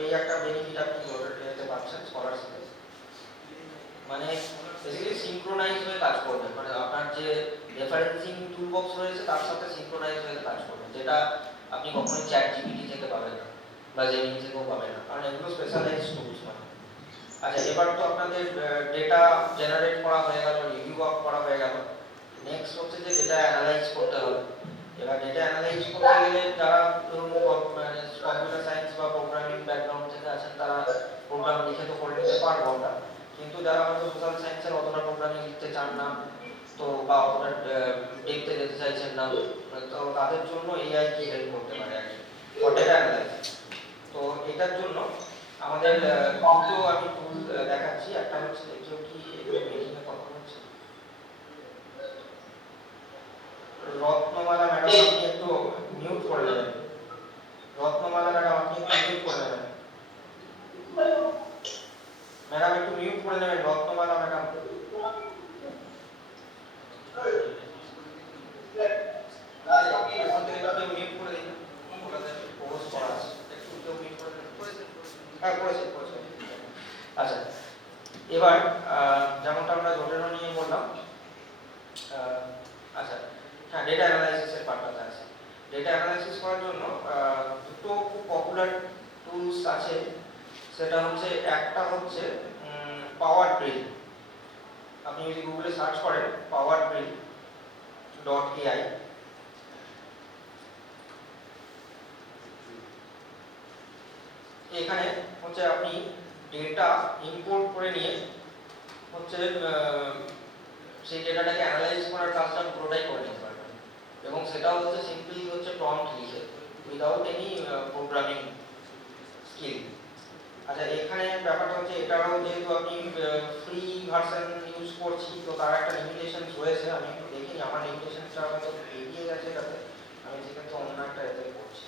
এই একটা বেনিফিট আপনি ওটাতে পাচ্ছেন স্কলারশিপে, মানে বেসিক্যালি সিনক্রোনাইজ হয়ে কাজ করবেন, মানে আপনার যে রেফারেন্সিং টুলবক্স রয়েছে তার সাথে সিনক্রোনাইজ হয়ে কাজ করবেন, যেটা আপনি কখনোই চ্যাট জিপিটি থেকে পাবেন না বা জেমিনি থেকেও পাবেন না, কারণ এগুলো স্পেশালাইজ টুলস মানে। আচ্ছা, এবার তো আপনাদের ডেটা জেনারেট করা হয়ে গেল, রিভিউ করা হয়ে গেল, নেক্সট হচ্ছে যে ডেটা অ্যানালাইজ করতে হবে। এবার ডেটা অ্যানালাইজ করতে গেলে যারা ধরুন কম্পিউটার সায়েন্স বা প্রোগ্রামিং ব্যাকগ্রাউন্ড থেকে আছেন তারা প্রোগ্রাম লিখে তো করে নিতে পারবো আমরা, কিন্তু যারা হয়তো সোশ্যাল সায়েন্সের অতটা প্রোগ্রামিং লিখতে চান না, তো বা অতটা দেখতে যেতে চাইছেন না, তো তাদের জন্য এআই কি হেল্প করতে পারে আর কি ফর ডেটা অ্যানালাইসিস। তো এটার জন্য আমাদের দুটো আমি টুল দেখাচ্ছি। একটা হচ্ছে কেউ কি এগুলো মিটিংয়ে কথা হচ্ছে, রত্নমালা ম্যাডাম আপনি একটু মিউট করে দেবেন, রত্নমালা ম্যাডাম আপনি একটু মিউট করে দেবেন, ম্যাডাম একটু মিউট করে দেবেন, রত্নমালা ম্যাডাম। আচ্ছা, এবার যেমনটা আমরা জটিলতা নিয়ে বললাম, আচ্ছা হ্যাঁ, ডেটা অ্যানালাইসিসের পার্টটা আছে। ডেটা অ্যানালাইসিস করার জন্য দুটো খুব পপুলার টুলস আছে, সেটা হচ্ছে একটা হচ্ছে পাওয়ার ড্রিল। আপনি যদি গুগলে সার্চ করেন powerdrill.ai, এখানে হচ্ছে আপনি ডেটা ইম্পোর্ট করে নিয়ে হচ্ছে সেই ডেটাটাকে অ্যানালাইজ করার কাজটা পুরোটাই করে নিতে পারবেন, এবং সেটাও হচ্ছে সিম্পলি হচ্ছে প্রম্পট লিখে, উইদাউট এনি প্রোগ্রামিং স্কিল। আচ্ছা, এখানে ব্যাপারটা হচ্ছে এটাও যেহেতু আপনি ফ্রি ভার্সন ইউজ করছি, তো তার একটা লিমিটেশনস রয়েছে। আমি একটু দেখিনি, আমার লিমিটেশনসটা হয়তো এগিয়ে গেছে এটাতে, আমি সেক্ষেত্রে অন্য একটা এতে করছি।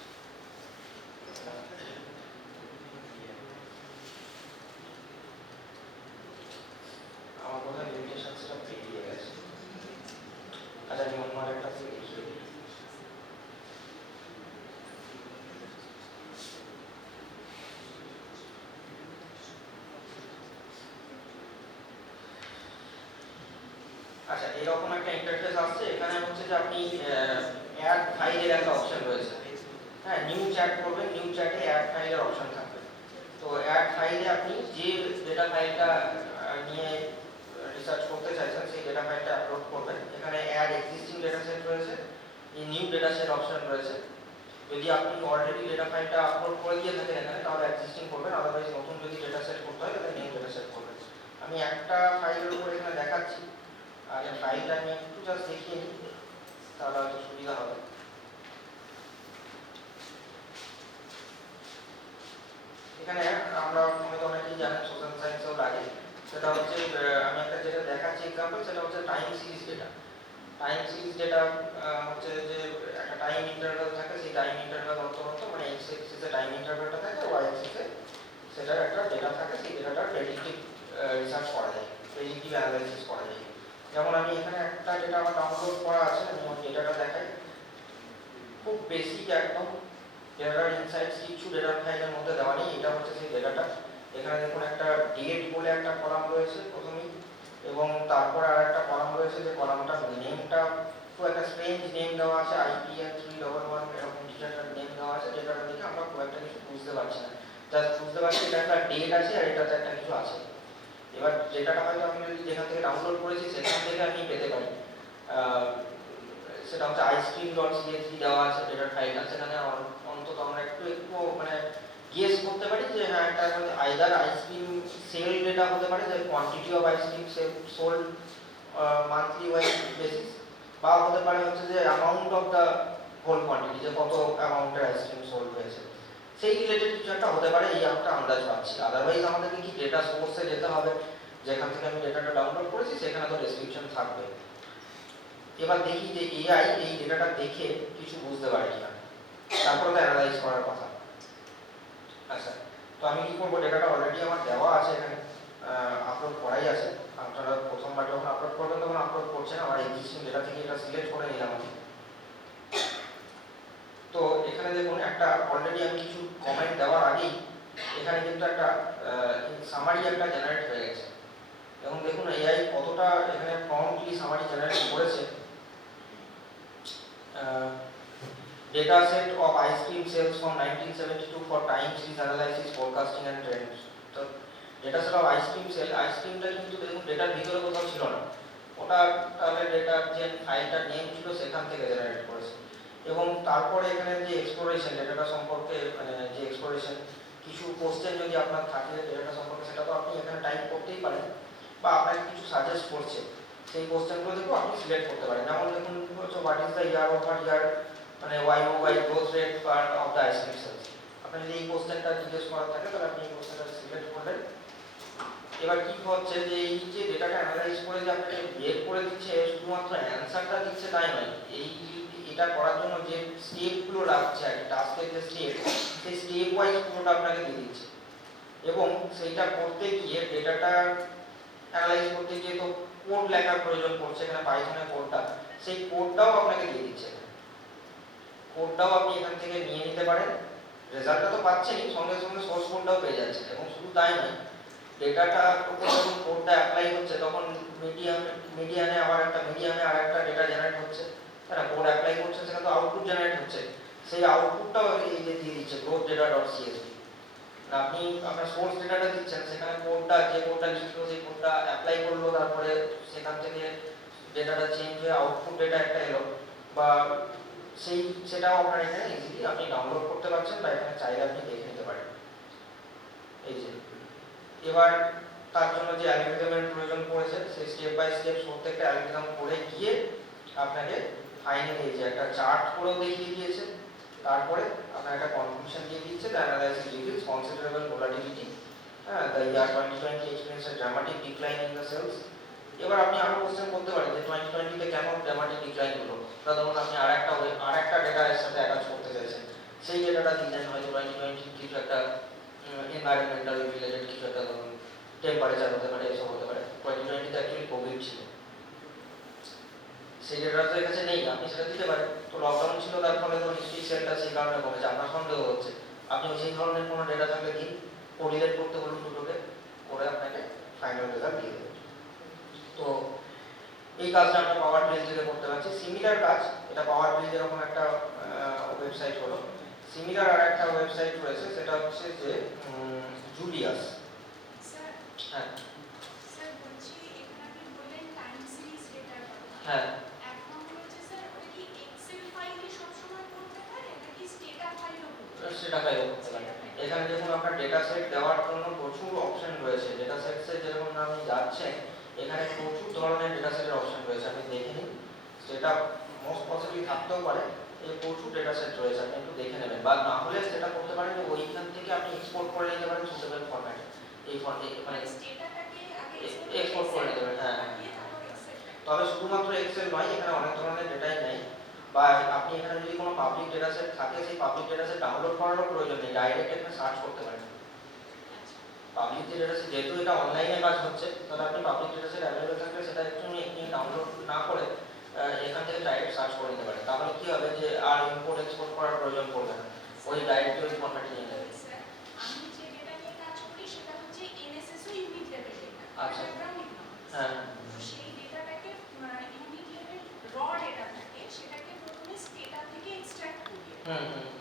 আমার বোধহয় লিমিটেশনসটা পেরিয়ে গেছে। আচ্ছা, আমি অন্য একটা দেখিয়ে দিই। আচ্ছা, এরকম একটা ইন্টারফেস আসছে। এখানে হচ্ছে যে আপনি অ্যাড ফাইলের একটা অপশন রয়েছে, হ্যাঁ, নিউ চ্যাট করবেন, নিউ চ্যাটে অ্যাড ফাইলের অপশন থাকবে। তো অ্যাড ফাইলে আপনি যে ডেটা ফাইলটা নিয়ে রিসার্চ করতে চাইছেন সেই ডেটা ফাইলটা আপলোড করবেন। এখানে অ্যাড এক্সিস্টিং ডেটা সেট রয়েছে, এই নিউ ডেটা সেট অপশন রয়েছে। যদি আপনি অলরেডি ডেটা ফাইলটা আপলোড করে দিয়ে থাকেন এখানে, তাহলে এক্সিস্টিং করবেন, আদারওয়াইজ নতুন যদি ডেটা সেট করতে হয় তাহলে নিউ ডেটা সেট করবেন। আমি একটা ফাইলের উপর এখানে দেখাচ্ছি, আর এই ফাইলটা আমি একটু জাস্ট দেখিয়ে নিই, তাহলে হয়তো সুবিধা হবে। এখানে আমরা হয়তো অনেকেই জানেন, সোশ্যাল সায়েন্সেও লাগে, সেটা হচ্ছে আমি একটা যেটা দেখাচ্ছি এক্সাম্পল, সেটা হচ্ছে time series data. Time series data হচ্ছে যে একটা টাইম ইন্টারভ্যাল থাকে, সেই টাইম ইন্টারভ্যাল অন্তর্গত, মানে এক্স এক্সিসে টাইম ইন্টারভ্যালটা থাকে, ওয়াই এক্সিসে সেটার একটা ডেটা থাকে, সেই ডেটাটার প্রেডিক্টিভ রিসার্চ করা যায়, প্রেডিক্টিভ অ্যানালাইসিস করা যায়। যেমন আমি এখানে একটা ডেটা আমার ডাউনলোড করা আছে, আমি ডেটাটা দেখাই, খুব বেসিক একদম, ডেটার ইনসাইটস কিছু ডেটার ফাইলের মধ্যে দেওয়া নেই। এটা হচ্ছে সেই ডেটাটা। এখানে দেখুন একটা ডেট বলে একটা কলাম রয়েছে প্রথমেই, এবং তারপরে আর একটা কলাম রয়েছে, যে কলামটা নেমটা খুব একটা স্ট্রেঞ্জ নেম দেওয়া আছে, IPN 311 এরকম কিছু একটা নেম দেওয়া আছে, যেটাটা দেখে আমরা খুব একটা কিছু বুঝতে পারছি না, জাস্ট বুঝতে পারছি এটা একটা ডেট আছে আর এটাতে একটা কিছু আছে। এবার যেটাটা হয়তো আমি যদি যেখান থেকে ডাউনলোড করেছি সেখান থেকে আমি পেতে পারি, সেটা হচ্ছে আইসক্রিম.csv দেওয়া আছে ডেটার ফাইলটা, সেখানে অন্তত আমরা একটু একটু মানে গেস করতে পারি যে হ্যাঁ, এটা আইদার আইসক্রিম সেল ডেটা হতে পারে, যে quantity of ice cream sold monthly wise basis, বা হতে পারে হচ্ছে যে amount of the whole quantity, যে কত অ্যামাউন্টের আইসক্রিম সোল্ড হয়েছে, সেই রিলেটেড কিছু একটা হতে পারে, এই একটা আন্দাজ পাচ্ছি। আদারওয়াইজ আমাদেরকে কি ডেটা সোর্সে যেতে হবে, যেখান থেকে আমি ডেটাটা ডাউনলোড করেছি সেখানে তো ডেসক্রিপশন থাকবে। এবার দেখি যে এআই এই ডেটাটা দেখে কিছু বুঝতে পারে কিনা, তারপরে তো অ্যানালাইজ করার কথা। আচ্ছা, তো আমি কি করবো, ডেটাটা অলরেডি আমার দেওয়া আছে এখানে, আপলোড করাই আছে। আপনারা প্রথমবার যখন আপলোড করবেন তখন আপলোড করছেন, আমার এক্সিস্টিং ডেটা থেকে এটা সিলেক্ট করে নিলাম আমি। তো এখানে দেখুন একটা অলরেডি আমি কিছু কমেন্ট দেওয়ার আগেই এখানে এখানে কিন্তু একটা সামারি একটা জেনারেট হয়ে গেছে। এবং দেখুন এআই কতটা এখানে প্রম্পটলি সামারি জেনারেট করেছে। Data set of ice cream sales from 1972 for time series analysis, forecasting and trends. তো data set of ice cream sale, আইসক্রিমটা কিন্তু দেখুন ডেটার ভিতরে কোথাও ছিল না, ওটা তাহলে ডেটার যে ফাইলটার নেম ছিল সেখান থেকে জেনারেট করেছে। এবং তারপরে এখানে যে এক্সপ্লোরেশন ডেটাটা সম্পর্কে, মানে যে এক্সপ্লোরেশন কিছু কোশ্চেন যদি আপনার থাকে ডেটাটা সম্পর্কে, সেটা তো আপনি এখানে টাইপ করতেই পারেন, বা আপনাকে কিছু সাজেস্ট করছে সেই কোশ্চেনগুলো দেখো আপনি সিলেক্ট করতে পারেন। যেমন দেখুন হচ্ছে what is the year over year, মানে Y growth rate of the ice cream sales. আপনার যদি এই কোশ্চেনটা জিজ্ঞেস করা থাকে তাহলে আপনি এই কোশ্চেনটা সিলেক্ট করলেন। এবার কি হচ্ছে যে এই যে ডেটাটা অ্যানালাইজ করে যে আপনাকে বের করে দিচ্ছে, শুধুমাত্র অ্যান্সারটা দিচ্ছে তাই নয়, এটা করার জন্য যে স্টেপগুলো লাগছে আর কি, টাস্কের যে স্টেপ, সেই স্টেপ ওয়াইজ পুরোটা আপনাকে দিয়ে দিচ্ছে। এবং সেইটা করতে গিয়ে ডেটাটা অ্যানালাইজ করতে গিয়ে তো কোড লেখার প্রয়োজন পড়ছে, এখানে পাইথনের কোডটা, সেই কোডটাও আপনাকে দিয়ে দিচ্ছে। কোডটাও আপনি এখান থেকে নিয়ে নিতে পারেন, রেজাল্টটা তো পাচ্ছেনই, সঙ্গে সঙ্গে সোর্স কোডটাও পেয়ে যাচ্ছেন। এবং শুধু তাই নয়, ডেটাটা যখন কোডটা অ্যাপ্লাই হচ্ছে তখন মিডিয়ানে আর একটা ডেটা জেনারেট হচ্ছে, তাই না? কোড অ্যাপ্লাই করছে, সেখানে তো আউটপুট জেনারেট হচ্ছে, সেই আউটপুটটাও এই যে দিয়ে দিচ্ছে গ্রোথ ডেটা ডট সিএসভি। আপনি আপনার সোর্স ডেটাটা দিচ্ছেন, সেখানে কোডটা যে কোডটা লিখলো সেই কোডটা অ্যাপ্লাই করলো, তারপরে সেখান থেকে ডেটাটা চেঞ্জ হয়ে আউটপুট ডেটা একটা এলো, বা সেটাও আপনার এখানে ইজিলি আপনি ডাউনলোড করতে পারছেন, বা এখানে চাইলে আপনি দেখে নিতে পারেন। এই যে এবার তার জন্য যে অ্যালগরিদমের প্রয়োজন পড়েছে, সেই স্টেপ বাই স্টেপ প্রত্যেকটা অ্যালগরিদম করে গিয়ে আপনাকে ফাইনালি এই যে একটা চার্ট করেও দেখিয়ে দিয়েছে, তারপরে আপনার একটা কনক্লুশন দিয়ে দিচ্ছে, the analysis reveals considerable volatility, the year 2020 experience a dramatic decline in the sales. এবার আপনি আরো কোশ্চেন করতে পারেন যে 2020 তে কেন ড্রামাটিক ডিক্লাইন হলো। ধরুন আপনি আরেকটা ডেটা এর সাথে অ্যাটাচ করতে চাইছেন, সেই ডেটাটা দিলেন হয়তো 2020 কিছু একটা এনভায়রনমেন্টাল রিলেটেড কিছু একটা, ধরুন টেম্পারেচার হতে পারে, এসব হতে পারে। 2020 তে অ্যাকচুয়ালি কোভিড ছিল, সেই ডেটাটা তো কাছে নেই, আপনি সেটা দিতে পারেন। তো লকডাউন ছিল, তার ফলে তো নিশ্চয়ই সেলটা সেই কারণে কমেছে, আপনার সন্দেহ হচ্ছে, আপনি সেই ধরনের কোনো ডেটা থাকলে দিন, কোরিলেট করতে বলুন দুটোকে, করে আপনাকে ফাইনাল রেজাল্ট দিয়ে দেবে। তো এই কাজটা আমরা পাওয়ার বিল থেকে করতে পারছি। সিমিলার কাজ, এটা পাওয়ার বিল যেরকম একটা ওয়েবসাইট হলো, সিমিলার আর একটা ওয়েবসাইট রয়েছে, সেটা হচ্ছে যে জুলিয়াস। হ্যাঁ স্যার বলছি এখানে আপনি বললেন টাইম সিরিজ ডেটার কথা। হ্যাঁ, এখন হচ্ছে স্যার ওটা কি এক্সেল ফাইলে সব সময় করতে পারে নাকি স্টেটা ফাইলও করতে পারে? সেটা ফাইলও করতে পারে। এখানে দেখুন আপনার ডেটা সেট দেওয়ার জন্য প্রচুর অপশন রয়েছে। ডেটা সেটসে যেরকম আপনি যাচ্ছেন, এখানে প্রচুর ধরনের ডেটা সেটের অপশন রয়েছে, আপনি দেখে নিন। সেটা মোস্ট পসিবলি থাকতেও পারে, এই প্রচুর ডেটা সেট রয়েছে, আপনি একটু দেখে নেবেন। বা না হলে সেটা করতে পারেন যে ওইখান থেকে আপনি এক্সপোর্ট করে নিতে পারেন সুটেবল ফরম্যাটে। এই মানে স্টেটাটাকে আগে এক্সপোর্ট করে নিতে পারেন। হ্যাঁ, তবে শুধুমাত্র এক্সেল নয়, এখানে অনেক ধরনের ডেটাই নেই। বা আপনি এখানে যদি কোনো পাবলিক ডেটা সেট থাকে, সেই পাবলিক ডেটা সেট ডাউনলোড করারও প্রয়োজন নেই, ডাইরেক্ট এখানে সার্চ করতে পারেন। পাবলিক যে ডেটা সেট, যেহেতু এটা অনলাইনে কাজ হচ্ছে, তাহলে আপনি পাবলিক ডেটা সেট অ্যাভেলেবল থাকলে সেটা একটু ডাউনলোড না করে এখান থেকে ডাইরেক্ট সার্চ করে নিতে পারেন। তাহলে কি হবে যে আর ইম্পোর্ট এক্সপোর্ট করার প্রয়োজন পড়বে না, ওই ডাইরেক্ট ওই ফরম্যাটে নিয়ে যাবে। আমি যে ডেটা নিয়ে কাজ করি সেটা হচ্ছে এনএসএসও ইউনিট লেভেল ডেটা। আচ্ছা, হ্যাঁ, সেই ডেটাটাকে ইউনিট লেভেল র ডেটা থাকে, সেটাকে প্রথমে স্টেটা থেকে এক্সট্রাক্ট করি।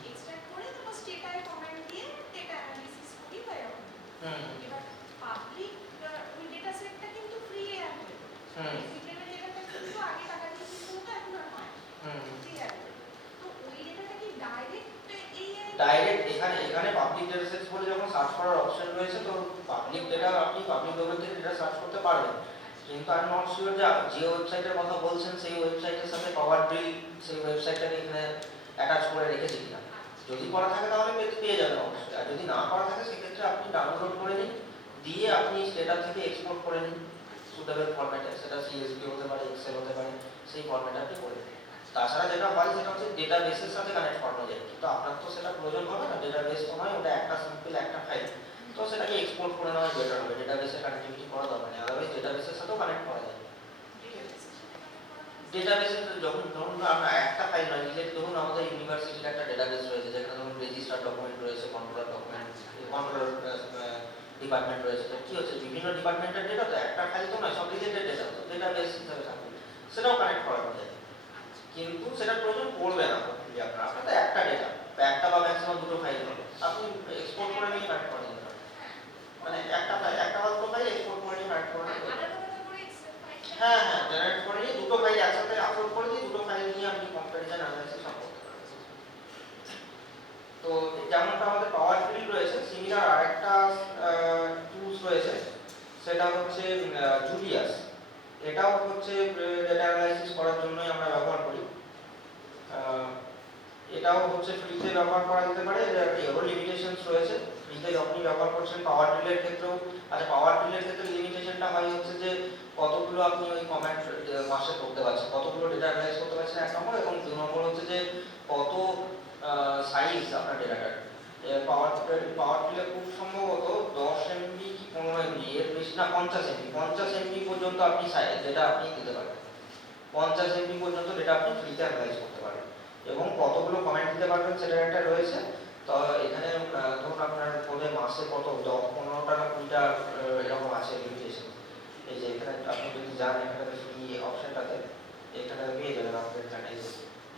এক্সট্রাক্ট করে তারপর স্টেটায় কমেন্ট দিয়ে ডেটা অ্যানালিসিস করি বা এরকম। এবার পাবলিক ওই ডেটা সেটটা কিন্তু ফ্রি অ্যাভেলেবল। ইউনিট লেভেল ডেটাটা কিন্তু আগে টাকা দিয়ে কিনতে হতো, এখন আর হয় ফ্রি অ্যাভেলেবল। তো ওই ডেটাটা কি ডাইরেক্ট এখানে পাবলিক ডেটা সেটস বলে যখন সার্চ করার অপশন রয়েছে, তো পাবলিক ডেটা আপনি পাবলিক ডোমেইন থেকে ডেটা সার্চ করতে পারবেন। কিন্তু আমি নট শিওর যে ওয়েবসাইটের কথা বলছেন সেই ওয়েবসাইটের সাথে পাওয়ার বিল সেই ওয়েবসাইটটাকে এখানে অ্যাটাচ করে রেখেছে কিনা। যদি করা থাকে তাহলে পেয়ে যাবেন অবশ্যই, আর যদি না করা থাকে সেক্ষেত্রে আপনি ডাউনলোড করে নিন, দিয়ে আপনি সেটা থেকে এক্সপোর্ট করে নিন সুটেবল ফরম্যাটে, সেটা সিএসভি হতে পারে, এক্সেল হতে পারে, সেই ফরম্যাটে আপনি করে নিন। তাছাড়া যেটা হয় সেটা হচ্ছে ডেটাবেসের সাথে কানেক্ট করানো যায়, কিন্তু আপনার তো সেটা প্রয়োজন হবে না, ডেটাবেস তো নয়, ওটা একটা সিম্পল একটা ফাইল, তো সেটাকে এক্সপোর্ট করে নেওয়া বেটার হবে। ডেটাবেসের কানেক্টিভিটি করা দরকার নেই, আদারওয়াইজ ডেটাবেসের সাথেও কানেক্ট করা যায়। ডেটাবেসে যখন ধরুন আমরা একটা ফাইল নয়, নিজের ধরুন আমাদের ইউনিভার্সিটির একটা ডেটাবেস রয়েছে, যেখানে ধরুন রেজিস্টার ডকুমেন্ট রয়েছে, কন্ট্রোলার ডকুমেন্ট, কন্ট্রোলার ডিপার্টমেন্ট রয়েছে, তো কি হচ্ছে বিভিন্ন ডিপার্টমেন্টের ডেটা তো একটা ফাইল তো নয়, সব রিলেটেড ডেটা, তো ডেটা বেস হিসাবে থাকবে, সেটাও কানেক্ট করা যায়। কিন্তু সেটা প্রয়োজন পড়বে না আপনার তো একটা ডেটা বা একটা বা ম্যাক্সিমাম দুটো ফাইল হবে, আপনি এক্সপোর্ট করে নিয়ে কানেক্ট করে নিতে পারেন, মানে একটা বা দুটো ফাইল এক্সপোর্ট করে নিয়ে কানেক্ট করে নিতে পারেন। হ্যাঁ হ্যাঁ, জেনারেট করে নিয়ে দুটো ফাইল একসাথে আপলোড করে দিয়ে দুটো ফাইল নিয়ে আপনি কম্পারিজন অ্যানালাইসিস সব করতে পারেন। তো যেমনটা আমাদের পাওয়ার বিল রয়েছে, সিমিলার আরেকটা টুলস রয়েছে, সেটা হচ্ছে জুলিয়াস। এটাও হচ্ছে ডেটা অ্যানালাইসিস করার জন্যই আমরা ব্যবহার করি। এটাও হচ্ছে ফ্রিতে ব্যবহার করা যেতে পারে, এরও লিমিটেশনস রয়েছে। ফ্রিতে যখনই ব্যবহার করছেন পাওয়ার বিলের ক্ষেত্রেও, আচ্ছা পাওয়ার বিলের ক্ষেত্রে লিমিটেশনটা হয় হচ্ছে যে কতগুলো আপনি ওই কমেন্ট মাসে করতে পারছেন, কতগুলো ডেটা অ্যানালাইজ করতে পারছেন এক নম্বর, এবং দু নম্বর হচ্ছে যে কত সাইজ আপনার ডেটাটার। পাওয়ার বিলে খুব সম্ভবত 10 এমবি কি 15 এমবি, এর বেশি না 50 এমবি, 50 এমবি পর্যন্ত আপনি ডেটা আপনি দিতে পারেন, 50 এমবি পর্যন্ত ডেটা আপনি ফ্রিতে অ্যানালাইজ করতে পারেন, এবং কতগুলো কমেন্ট দিতে পারবেন সেটা একটা রয়েছে। তো এখানে ধরুন আপনার ফোনে মাসে কত 15টা না 20টা এরকম আছে লিমিটেশন। এই যে এখানে আপনি যদি যান এখানে ফ্রি অপশনটাতে, এখানে পেয়ে যাবেন আমাদের এখানে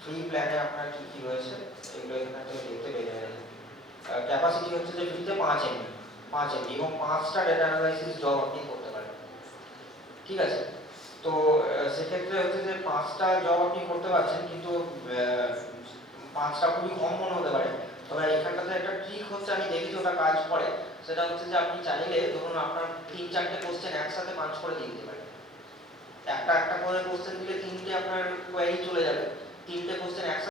ফ্রি প্ল্যানে আপনার কি কি রয়েছে এগুলো এখানে থেকে দেখতে পেয়ে যাবেন। ক্যাপাসিটি হচ্ছে যে ফ্রিতে 5 এমবি, 5 এমবি এবং 5টা ডেটা অ্যানালাইসিস জব আপনি করতে পারেন। ঠিক আছে, তো সেক্ষেত্রে হচ্ছে যে 5টা জব আপনি করতে পারছেন, কিন্তু 5টা খুবই কম মনে হতে পারে। তবে এখানটাতে একটা ট্রিক হচ্ছে, আমি দেখেছি ওটা কাজ করে, সেটা হচ্ছে যে আপনি চাইলে ধরুন আপনার 3-4টে কোশ্চেন একসাথে পাঞ্চ করে দিয়ে দিতে পারেন। একটা একটা করে কোশ্চেন দিলে 3টে আপনার কোয়েরি চলে যাবে, 3টে কোশ্চেন একসাথে